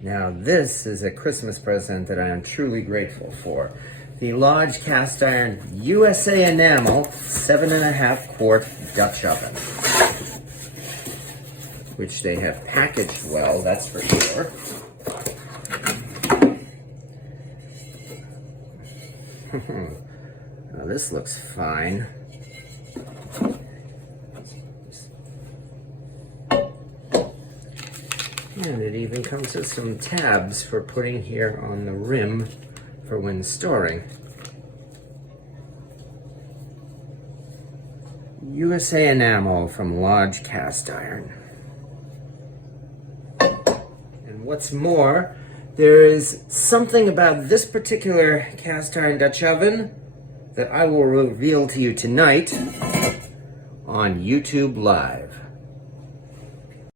Now this is a Christmas present that I am truly grateful for. The large cast iron USA Enamel 7.5 quart Dutch oven, which they have packaged well, that's for sure. Now this looks fine. And it even comes with some tabs for putting here on the rim for when storing. USA Enamel from large cast iron. And what's more, there is something about this particular cast iron Dutch oven that I will reveal to you tonight on YouTube Live.